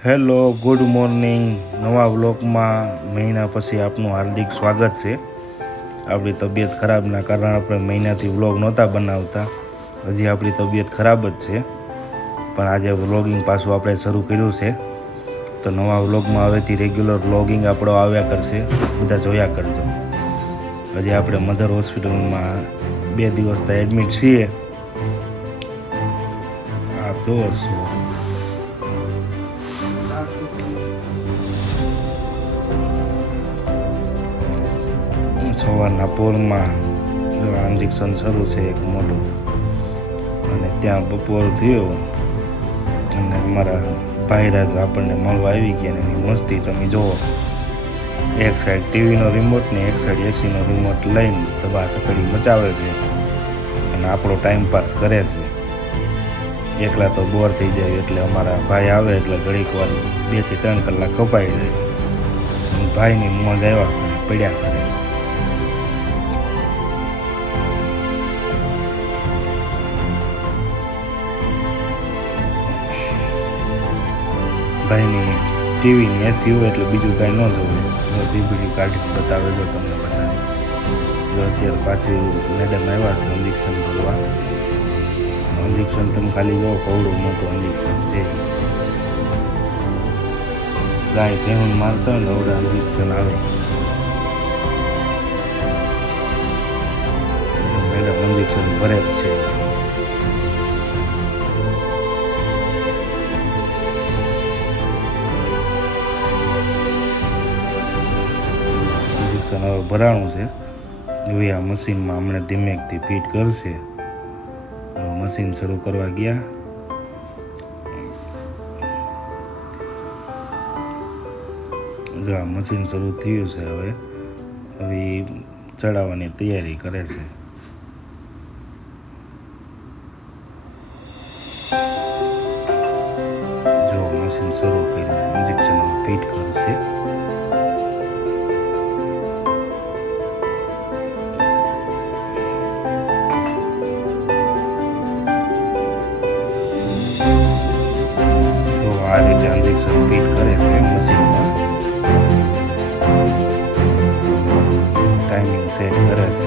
Hello, good morning. નવા વ્લોગમાં મહિના પછી આપનું હાર્દિક સ્વાગત છે. આપણી તબિયત ખરાબના કારણે આપણે મહિનાથી વ્લોગ નહોતા બનાવતા. હજી આપણી તબિયત ખરાબ જ છે, પણ આજે વ્લોગિંગ પાછું આપણે શરૂ કર્યું છે. તો નવા વ્લોગમાં હવેથી રેગ્યુલર વ્લોગિંગ આપણો આવ્યા કરશે, બધા જોયા કરજો. હજી આપણે મધર હોસ્પિટલમાં 2 દિવસથી એડમિટ છીએ. આપ જોવો છો સવારના પોરમાં ઇન્જેક્શન શરૂ છે એક મોટું, અને ત્યાં બપોર થયો અને અમારા ભાઈરાજ આપણને મળવા આવી ગયા. એની મસ્તી તમે જુઓ. એક સાઈડ ટીવીનો રિમોટ ને એક સાઈડ એસીનો રિમોટ લઈને દબા સકડી મચાવે છે અને આપણો ટાઈમ પાસ કરે છે. એકલા તો બોર થઈ જાય, એટલે અમારા ભાઈ આવે એટલે ઘડીક વાર 2 થી 3 કલાક કપાઈ જાય. ભાઈની મોજ આવ્યા કરે, પડ્યા કરે. ભાઈની ટીવીની એસી હોય એટલે બીજું કાંઈ ન જોવે. જીબડી કાઢીને બતાવે જો તમને બધાને. જો અત્યારે પાછી મેડમ આવ્યા છે ઇન્જેક્શન ભરવા. ઇન્જેક્શન તમે ખાલી જો કવડું મોટું ઇન્જેક્શન છે. ગાય ભેહું મારતા હોય ને અવડા ઇન્જેક્શન આવે. મેડમ ઇન્જેક્શન ભરે જ છે. હવે ભરાણું છે. હવે આ મશીનમાં હમણાં ધીમેકથી ફિટ કરશે. મશીન શરૂ કરવા ગયા. જો આ મશીન શરૂ થયું છે. હવે ચડાવવાની તૈયારી કરે છે. જો મશીન શરૂ કર્યું, ઇન્જેક્શન ફિટ કરશે. આ રીતે ઇન્જેક્શન ફિટ કરે છે મશીનમાં. ટાઈમિંગ સેટ કરે છે.